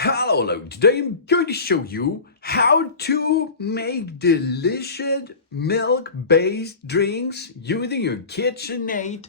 Hello, today I'm going to show you how to make delicious milk-based drinks using your KitchenAid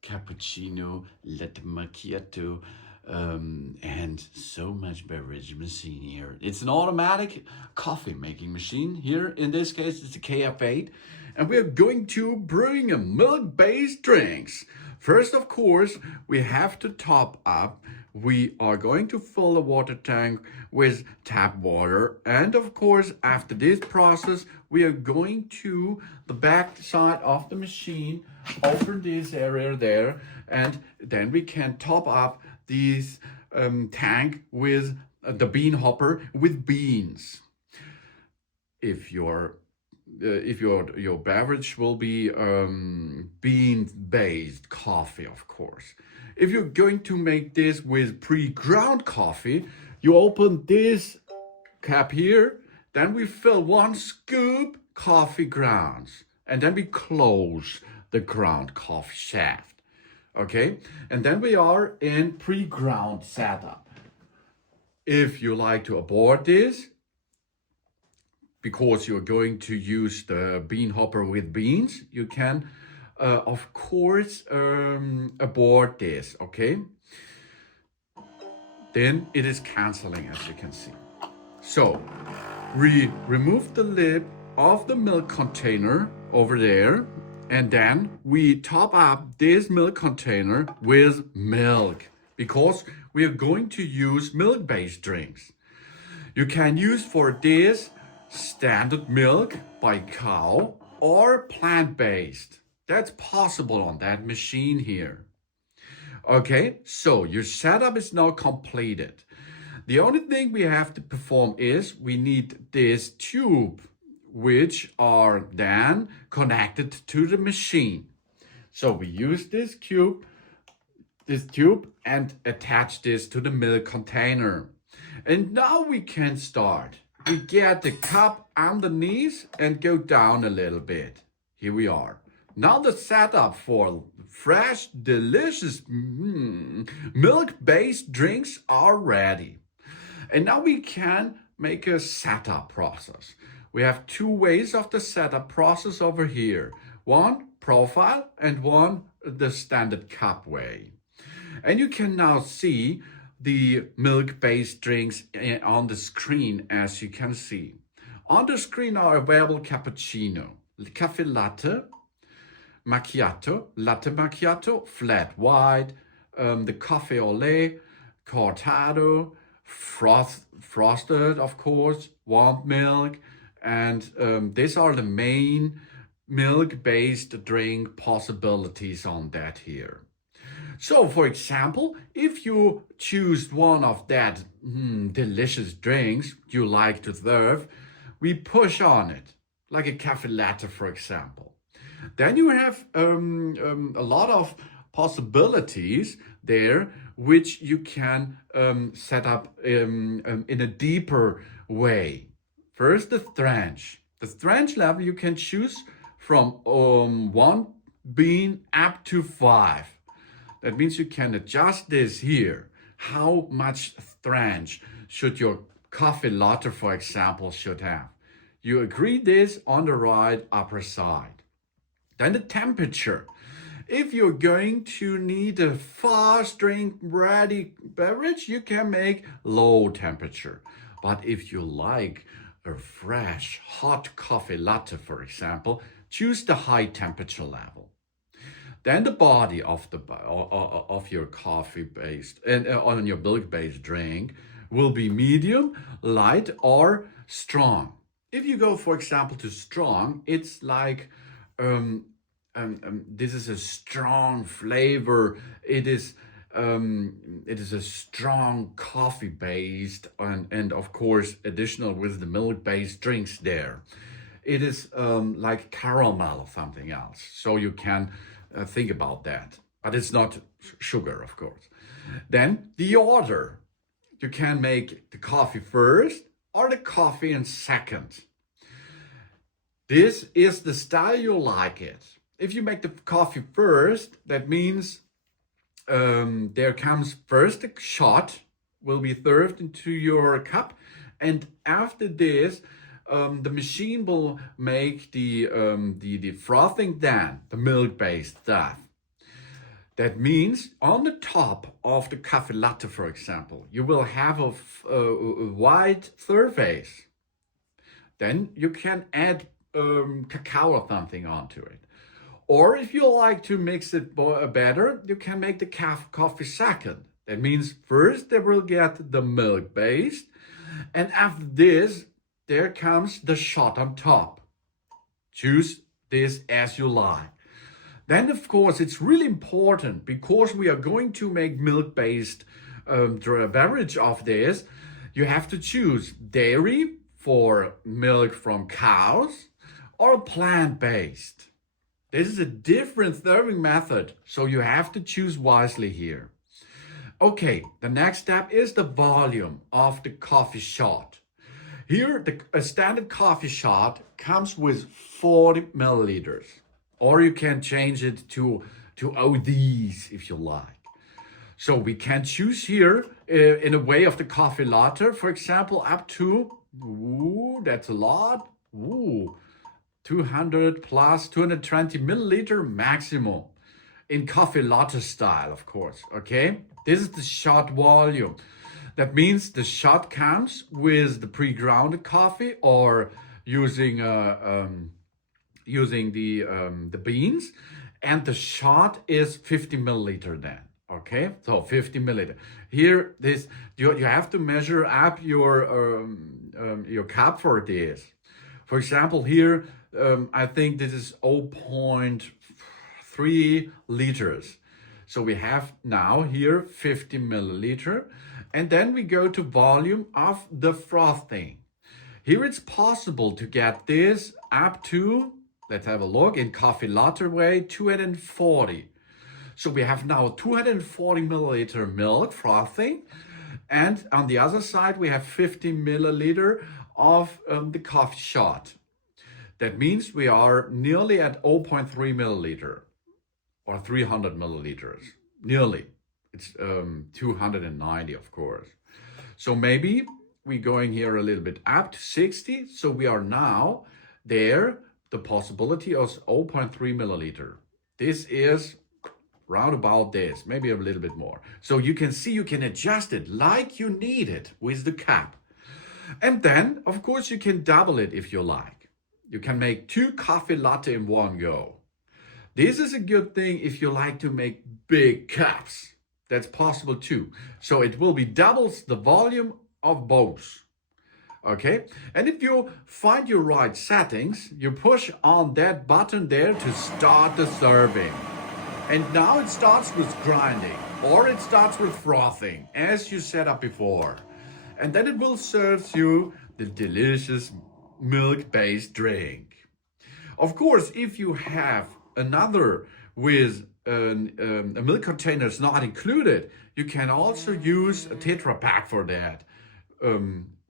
cappuccino, latte macchiato, and so much beverage machine here. It's an automatic coffee making machine. Here, in this case, it's a KF8, and we're going to brewing a milk-based drinks. First, of course, we have to top up. We are going to fill the water tank with tap water, and of course, after this process, we are going to the back side of the machine, open this area there, and then we can top up this tank with the bean hopper with beans. If your beverage will be bean-based coffee, of course. If you're going to make this with pre-ground coffee, you open this cap here, then we fill 1 scoop coffee grounds, and then we close the ground coffee shaft. Okay, and then we are in pre-ground setup. If you like to abort this, because you're going to use the bean hopper with beans, you can, of course, abort this, okay? Then it is canceling, as you can see. So, we remove the lid of the milk container over there, and then we top up this milk container with milk, because we are going to use milk-based drinks. You can use for this standard milk by cow or plant-based. That's possible on that machine here. Okay, so your setup is now completed. The only thing we have to perform is we need this tube, which are then connected to the machine. So we use this tube and attach this to the milk container. And now we can start. We get the cup underneath and go down a little bit. Here we are. Now the setup for fresh, delicious milk-based drinks are ready. And now we can make a setup process. We have 2 ways of the setup process over here. One profile and one the standard cup way. And you can now see the milk-based drinks on the screen, as you can see. On the screen are available cappuccino, cafe latte, macchiato, latte macchiato, flat white, the cafe au lait, cortado, frosted, of course, warm milk, and these are the main milk-based drink possibilities on that here. So, for example, if you choose one of that delicious drinks you like to serve, we push on it, like a cafe latte, for example. Then you have a lot of possibilities there, which you can set up in a deeper way. First, the strength. The strength level you can choose from 1 bean up to 5. That means you can adjust this here. How much strength should your coffee latte, for example, should have? You agree this on the right upper side. Then the temperature. If you're going to need a fast drink ready beverage, you can make low temperature. But if you like a fresh hot coffee latte, for example, choose the high temperature level. Then the body of your coffee based and on your milk based drink will be medium, light, or strong. If you go, for example, to strong, it's like this is a strong flavor. It is a strong coffee based and of course additional with the milk based drinks there. It is like caramel or something else. So you can think about that. But it's not sugar, of course. Then the order. You can make the coffee first or the coffee in second. This is the style you like it. If you make the coffee first, that means there comes first a shot will be served into your cup, and after this, the machine will make the frothing, then the milk-based stuff. That means on the top of the cafe latte, for example, you will have a white surface. Then you can add cacao or something onto it. Or if you like to mix it better, you can make the coffee second. That means first they will get the milk based, and after this, there comes the shot on top. Choose this as you like. Then, of course, it's really important because we are going to make milk-based beverage of this. You have to choose dairy for milk from cows or plant-based. This is a different serving method, so you have to choose wisely here. Okay, the next step is the volume of the coffee shot. Here, a standard coffee shot comes with 40 milliliters. Or you can change it to ODs if you like. So we can choose here in a way of the coffee latte, for example, up to, that's a lot, 200 plus 220 milliliter maximum in coffee latte style, of course, okay? This is the shot volume. That means the shot comes with the pre-grounded coffee or using the beans, and the shot is 50 milliliter then. Okay, so 50 milliliter. Here, this you have to measure up your cup for this. For example, here I think this is 0.3 liters. So we have now here 50 milliliter, and then we go to volume of the frothing. Here it's possible to get this up to, let's have a look, in coffee latte way, 240. So we have now 240 milliliter milk frothing, and on the other side we have 50 milliliter of the coffee shot. That means we are nearly at 0.3 milliliter or 300 milliliters, nearly. It's 290, of course. So maybe we're going here a little bit up to 60. So we are now there, the possibility of 0.3 milliliter. This is round about this, maybe a little bit more. So you can see you can adjust it like you need it with the cup. And then, of course, you can double it if you like. You can make 2 coffee latte in one go. This is a good thing if you like to make big cups. That's possible too. So it will be doubles the volume of both. Okay, and if you find your right settings, you push on that button there to start the serving. And now it starts with grinding, or it starts with frothing, as you set up before. And then it will serve you the delicious milk-based drink. Of course, if you have another with a milk container is not included, you can also use a Tetra Pak for that.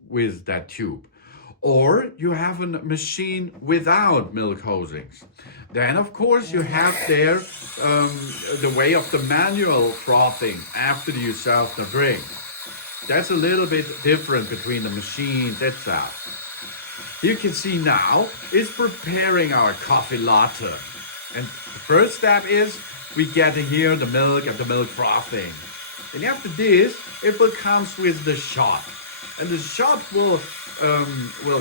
With that tube, or you have a machine without milk hosings. Then of course you have there the way of the manual frothing after you serve the drink. That's a little bit different between the machines itself. You can see now it's preparing our coffee latte, and the first step is we get here the milk and the milk frothing, and after this it will come with the shot. And the shot will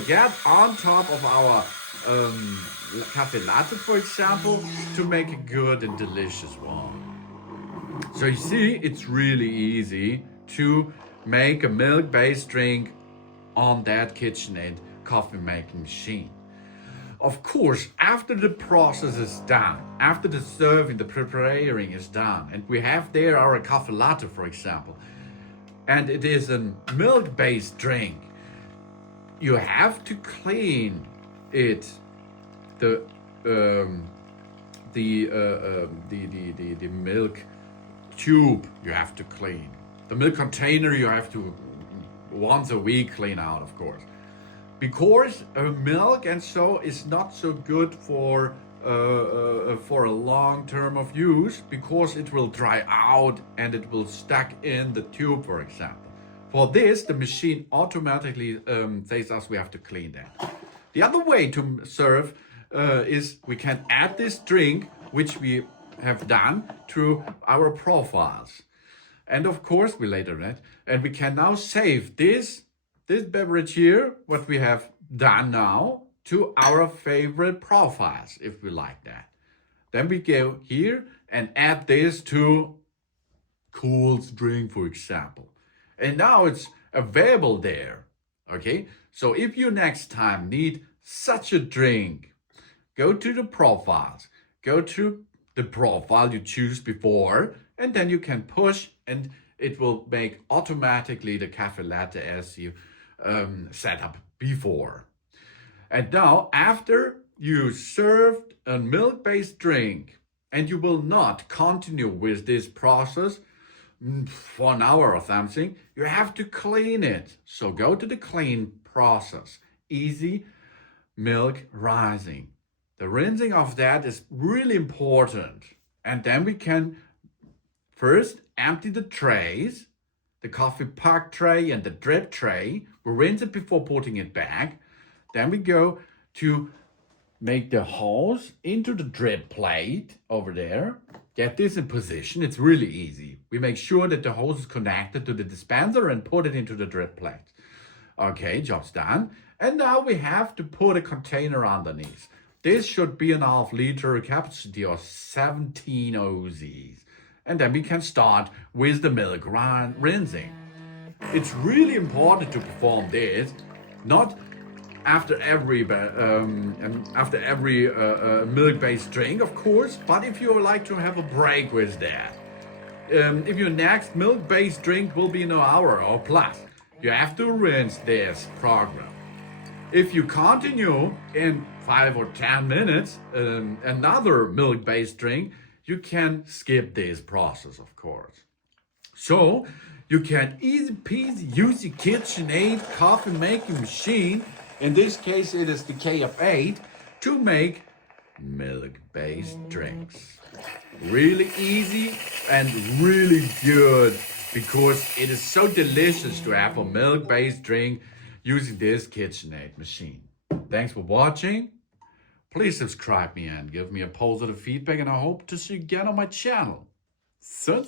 get on top of our cafe latte, for example, to make a good and delicious one. So you see, it's really easy to make a milk-based drink on that KitchenAid coffee making machine. Of course, after the process is done, after the serving, the preparing is done, and we have there our coffee latte, for example, and it is a milk-based drink, you have to clean it, the milk tube you have to clean. The milk container you have to once a week clean out, of course, because milk and so is not so good for a long term of use, because it will dry out and it will stuck in the tube, for example. For this, the machine automatically says us we have to clean that. The other way to serve is we can add this drink, which we have done, to our profiles. And of course, we later read, and we can now save this beverage here, what we have done now, to our favorite profiles, if we like that. Then we go here and add this to Cool's drink, for example. And now it's available there, okay? So if you next time need such a drink, go to the profiles, go to the profile you choose before, and then you can push and it will make automatically the cafe latte as you set up before. And now after you served a milk-based drink and you will not continue with this process for an hour or something, you have to clean it. So go to the clean process. Easy milk rising. The rinsing of that is really important. And then we can first empty the trays, the coffee puck tray and the drip tray. We rinse it before putting it back. Then we go to make the hose into the drip plate over there. Get this in position. It's really easy. We make sure that the hose is connected to the dispenser and put it into the drip plate. Okay, job's done. And now we have to put a container underneath. This should be an half-liter capacity of 17 OZs. And then we can start with the milk rinsing. It's really important to perform this, not after every milk-based drink, of course, but if you would like to have a break with that. If your next milk-based drink will be in an hour or plus, you have to rinse this program. If you continue in 5 or 10 minutes another milk-based drink, you can skip this process, of course. So you can easy peasy use your KitchenAid coffee making machine. In this case, it is the KF8 to make milk-based drinks. Really easy and really good because it is so delicious to have a milk-based drink using this KitchenAid machine. Thanks for watching. Please subscribe me and give me a positive feedback, and I hope to see you again on my channel. Soon.